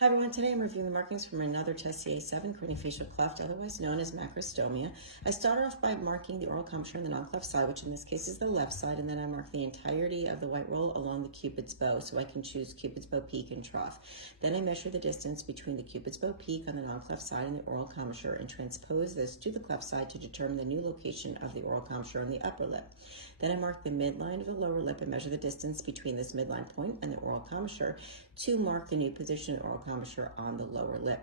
Hi everyone, today I'm reviewing the markings from another Tessier 7 craniofacial cleft, otherwise known as macrostomia. I start off by marking the oral commissure on the non-cleft side, which in this case is the left side, and then I mark the entirety of the white roll along the cupid's bow, so I can choose cupid's bow peak and trough. Then I measure the distance between the cupid's bow peak on the non-cleft side and the oral commissure and transpose this to the cleft side to determine the new location of the oral commissure on the upper lip. Then I mark the midline of the lower lip and measure the distance between this midline point and the oral commissure to mark the new position of the oral commissure on the lower lip.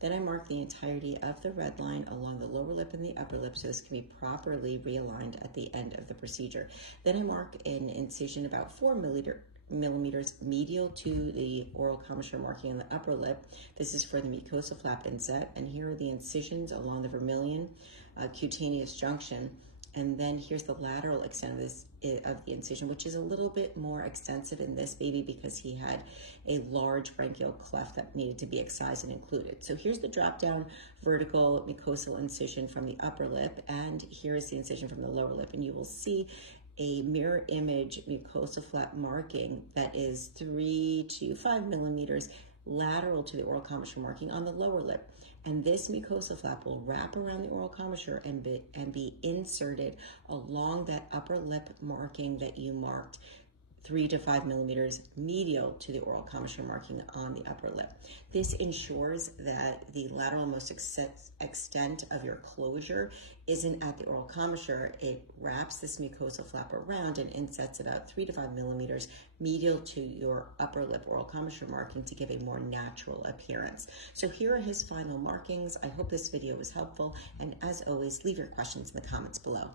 Then I mark the entirety of the red line along the lower lip and the upper lip so this can be properly realigned at the end of the procedure. Then I mark an incision about 4 millimeters medial to the oral commissure marking on the upper lip. This is for the mucosal flap inset, and here are the incisions along the vermilion cutaneous junction. And then here's the lateral extent of the incision, which is a little bit more extensive in this baby because he had a large branchial cleft that needed to be excised and included. So here's the drop down vertical mucosal incision from the upper lip, and here's the incision from the lower lip. And you will see a mirror image mucosal flap marking that is 3 to 5 millimeters lateral to the oral commissure marking on the lower lip. And this mucosal flap will wrap around the oral commissure and be inserted along that upper lip marking that you marked 3 to 5 millimeters medial to the oral commissure marking on the upper lip. This ensures that the lateralmost extent of your closure isn't at the oral commissure. It wraps this mucosal flap around and insets about 3 to 5 millimeters medial to your upper lip oral commissure marking to give a more natural appearance. So here are his final markings. I hope this video was helpful, and as always, leave your questions in the comments below.